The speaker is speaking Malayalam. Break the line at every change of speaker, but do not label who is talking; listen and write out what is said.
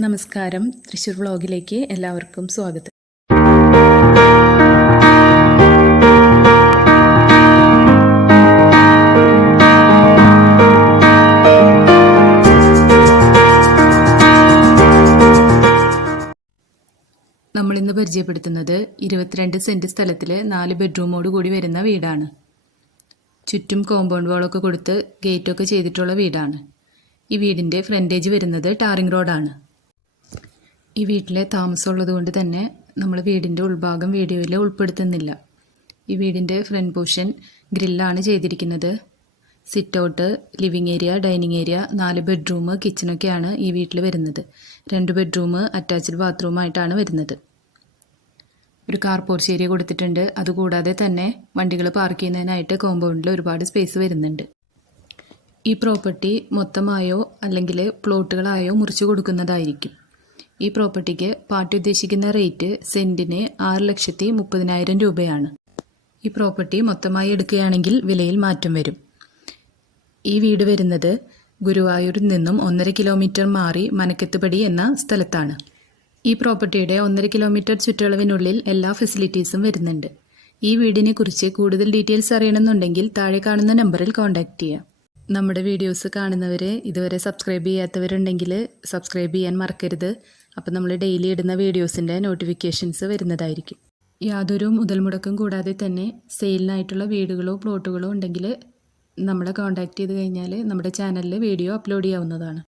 നമസ്കാരം. തൃശ്ശൂർ വ്ളോഗിലേക്ക് എല്ലാവർക്കും സ്വാഗതം. നമ്മളിന്ന് പരിചയപ്പെടുത്തുന്നത് ഇരുപത്തിരണ്ട് സെന്റ് സ്ഥലത്തിൽ നാല് ബെഡ്റൂമോട് കൂടി വരുന്ന വീടാണ്. ചുറ്റും കോമ്പൗണ്ട് വാളൊക്കെ കൊടുത്ത് ഗേറ്റൊക്കെ ചെയ്തിട്ടുള്ള വീടാണ്. ഈ വീടിന്റെ ഫ്രണ്ടേജ് വരുന്നത് ടാറിംഗ് റോഡാണ്. ഈ വീട്ടിലെ താമസമുള്ളത് കൊണ്ട് തന്നെ നമ്മൾ വീടിന്റെ ഉൾഭാഗം വീഡിയോയിൽ ഉൾപ്പെടുത്തുന്നില്ല. ഈ വീടിന്റെ ഫ്രണ്ട് പോർഷൻ ഗ്രില്ലാണ് ചെയ്തിരിക്കുന്നത്. Sit out living area dining area നാല് ബെഡ്റൂം കിച്ചണൊക്കെയാണ് ഈ വീട്ടിൽ വരുന്നത്. രണ്ട് ബെഡ്റൂം അറ്റാച്ച്ഡ് ബാത്റൂമായിട്ടാണ് വരുന്നത്. ഒരു കാർ പോർച്ച് ഏരിയ കൊടുത്തിട്ടുണ്ട്. അതുകൂടാതെ തന്നെ വണ്ടികൾ പാർക്ക് ചെയ്യുന്നതിനായിട്ട് കോമ്പൗണ്ടിൽ ഒരുപാട് സ്പേസ് വരുന്നുണ്ട്. ഈ പ്രോപ്പർട്ടി മൊത്തമായോ അല്ലെങ്കിൽ പ്ലോട്ടുകളായോ മുറിച്ചു കൊടുക്കുന്നതായിരിക്കും. ഈ പ്രോപ്പർട്ടിക്ക് പാർട്ടി ഉദ്ദേശിക്കുന്ന റേറ്റ് സെന്റിന് ആറ് ലക്ഷത്തി മുപ്പതിനായിരം രൂപയാണ്. ഈ പ്രോപ്പർട്ടി മൊത്തമായി എടുക്കുകയാണെങ്കിൽ വിലയിൽ മാറ്റം വരും. ഈ വീട് വരുന്നത് ഗുരുവായൂരിൽ നിന്നും ഒന്നര കിലോമീറ്റർ മാറി മനക്കത്തുപടി എന്ന സ്ഥലത്താണ്. ഈ പ്രോപ്പർട്ടിയുടെ ഒന്നര കിലോമീറ്റർ ചുറ്റളവിനുള്ളിൽ എല്ലാ ഫെസിലിറ്റീസും വരുന്നുണ്ട്. ഈ വീടിനെ കുറിച്ച് കൂടുതൽ ഡീറ്റെയിൽസ് അറിയണമെന്നുണ്ടെങ്കിൽ താഴെ കാണുന്ന നമ്പറിൽ കോൺടാക്റ്റ് ചെയ്യാം. നമ്മുടെ വീഡിയോസ് കാണുന്നവരെ ഇതുവരെ സബ്സ്ക്രൈബ് ചെയ്യാത്തവരുണ്ടെങ്കിൽ സബ്സ്ക്രൈബ് ചെയ്യാൻ മറക്കരുത്. അപ്പോൾ നമ്മൾ ഡെയിലി ഇടുന്ന വീഡിയോസിന്റെ നോട്ടിഫിക്കേഷൻസ് വരുന്നതായിരിക്കും. യാതൊരു മുതൽ മുടക്കും കൂടാതെ തന്നെ സെയിലിനായിട്ടുള്ള വീടുകളോ പ്ലോട്ടുകളോ ഉണ്ടെങ്കിൽ നമ്മളെ കോൺടാക്റ്റ് ചെയ്ത് കഴിഞ്ഞാൽ നമ്മുടെ ചാനലിൽ വീഡിയോ അപ്ലോഡ് ചെയ്യാവുന്നതാണ്.